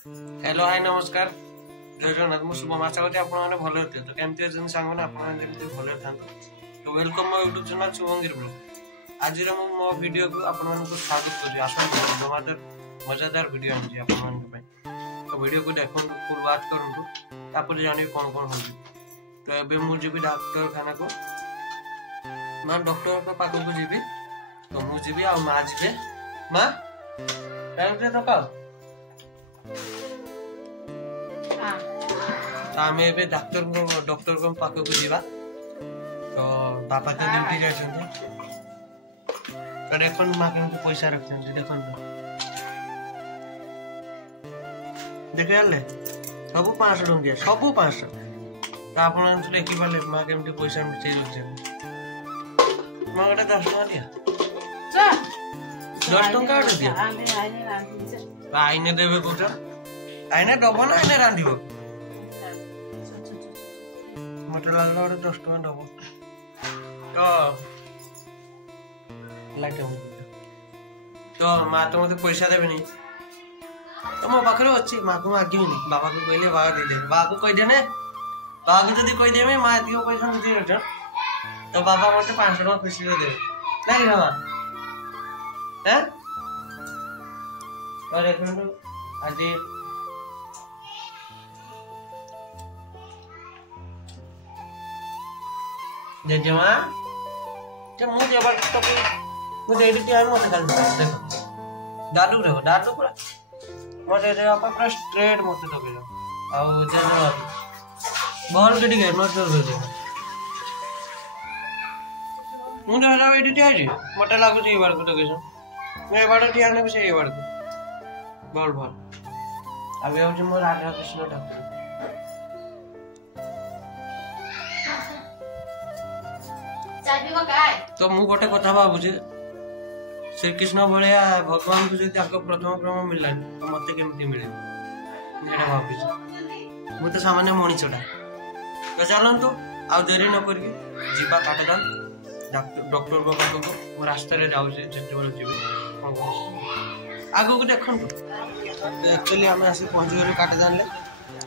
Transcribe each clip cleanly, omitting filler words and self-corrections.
hello hi नमस्कार जय जगन्नाथ मु शुभम आशा करते आपण माने भले होते तो केमती अछन सांग माने आपण माने जेमती भले थांतो तो वेलकम माय यूट्यूब चैनल शुभंगिर ब्लॉग आज रे मो वीडियो को आपण माने को स्वागत करी आसन मजेदार वीडियो आनी आपण माने पे तो वीडियो को देखन फुल बात करंतु तापर जानि कोन कोन होई तो एबे मु जेबी डॉक्टर खाना को मां डॉक्टर को पाको को जेबी तो मु जेबी आ मां जेबे मां टाइम से तो का आमे एबे डॉक्टर को पाको को जीवा तो बापा तो ड्यूटी जाछन तो देखन मां के पैसा रखछन देखन देखे आले सब 500 टंका सब 500 तो आपन से देखि पाले मां के पैसा मिचे रखछन मां गटा 10 टका दिया जा 10 टका दिया आइने देबे कोटा आइने दबो ना आइने रांधिबो मटर लागला 10 टका दबो तो लागे तो मां तो मते पैसा देबे नहीं तो मो पाखरे अछि मां को मागिबी नहीं बाबा को कहले बाबा दे दे बाबा को कह देने बाबा को जदी कह देबे मां दियो पैसा दे रट तो बाबा मते 500 टका खुशी दे देबे नहीं मां हैं और एक मिनट आज जेजेमा जे मु जेबा तो मु देडी टिया मत खाल देखो दादू पूरा मते दे आपा पूरा स्ट्रेट मत तो के आ जेजेमा बॉल केडी गए मत दे दे मु जे हरा एडी टिया जी मते लागु जे बार को तो के मैं बाड़ टिया ने से बाड़ को बॉल अबे हो जे मोर राधा कृष्ण डॉक्टर तो मु गोटे कथा भाबुजे श्री कृष्ण भलिया भगवान को जदी आको प्रथम क्रम मिलला तो मते केमती मिले एटा भाबुजे मु तो सामान्य मणिचडा तो चलन तो आ देरी न करके जीवा काटदान डॉक्टर को पाको को मो रास्ता रे जाउ जे जेते बल जीवे आगो को देखन तो एक्चुअली हम आसी पहुंच गए काटदान ले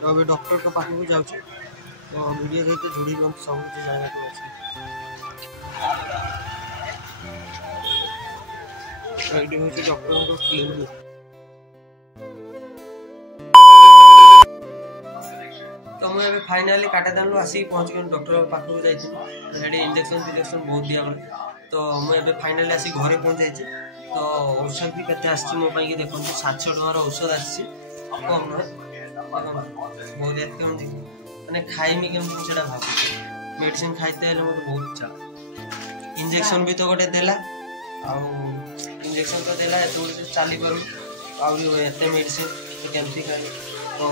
तो अबे डॉक्टर को पाको को जाउ तो वीडियो सहित जुड़ी रह सब कुछ जाने को अछि रेडी होके डॉक्टर को क्लिनिक तो मैं अभी फाइनली काटेदान लो आसी पहुंच गए डॉक्टर पाखु को जाई छी हेडी इंजेक्शन बहुत दिया गले तो मैं अभी फाइनली आसी घरे पहुंच जाई छी तो औषध भी कते आसी मो पई के देखो 700 टका औषध आसी कम न बहुत एत कम दी माने खाइमी केम सेटा भाब मेडिसिन खाइते हेले मते बहुत इच्छा इंजेक्शन भी तो गोटे देला आ इंजेक्शन तो देला तो चली करू आउरी एते मेडिसिन तो केमती खाई तो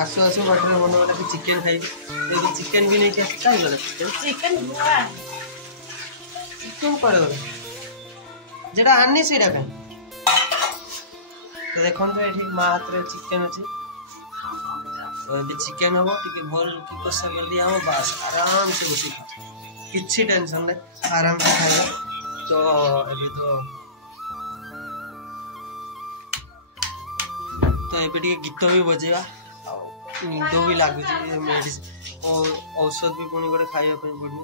आसु आसु बाटरे मन वाला कि चिकन खाई तो चिकन भी नहीं क्या काई गले चिकन बुआ तुम पड़े गले जेडा आनी सेडा का तो देखन तो एठी मा हाथ रे चिकन अछि तो ए चिकन हो टिके भल की कोसा कर दिया हो बस आराम से बसी खा किछि टेंशन नहीं आराम से खाइला तो अभी तो एबे टिके गीत भी बजेगा नींद भी लागुची मेडिसिन और औषध भी पुणी गोटे खाइबा पई पड़ो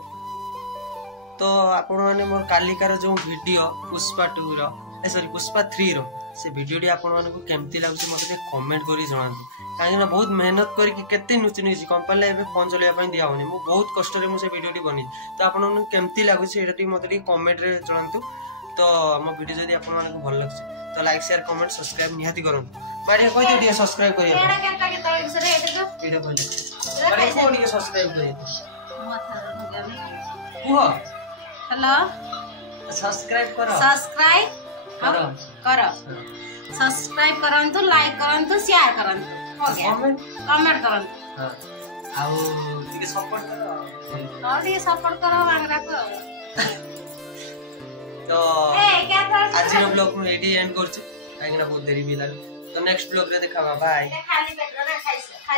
तो आपण माने मोर कालिकार जो वीडियो पुष्पा 2 रो सॉरी पुष्पा 3 रो से वीडियो डी आपण माने को केमती लागुची मते कमेंट करी जणांतु काहे ना बहुत मेहनत करके केते नुचि नुचि कंपनी एबे फोन चलेया पई दिया होनी मु बहुत कष्ट रे मु से वीडियो डी बनी तो आपण माने केमती लागुची एटा टी मते कमेंट रे जणांतु तो मो वीडियो जदी आपण माने को भल लागछ तो लाइक शेयर कमेंट सब्सक्राइब निहाती करन बाड़ी कोइ दे दिया सब्सक्राइब करिया एटा केटा के तो बिसरे एटा तो एटा कहले बाड़ी को दिया सब्सक्राइब करिया माथा कुह हेलो सब्सक्राइब करो करो सब्सक्राइब करंतु लाइक करंतु शेयर करंतु हो गया कमेंट करंतु हां आउ टिके सपोर्ट करो हां टिके सपोर्ट करो बांगरा को तो आज रो ब्लॉग में एडी एंड करछु काहे ना बहुत देरी भी लाग तो नेक्स्ट ब्लॉग रे देखाबा बाय खाली पेट रे खाइस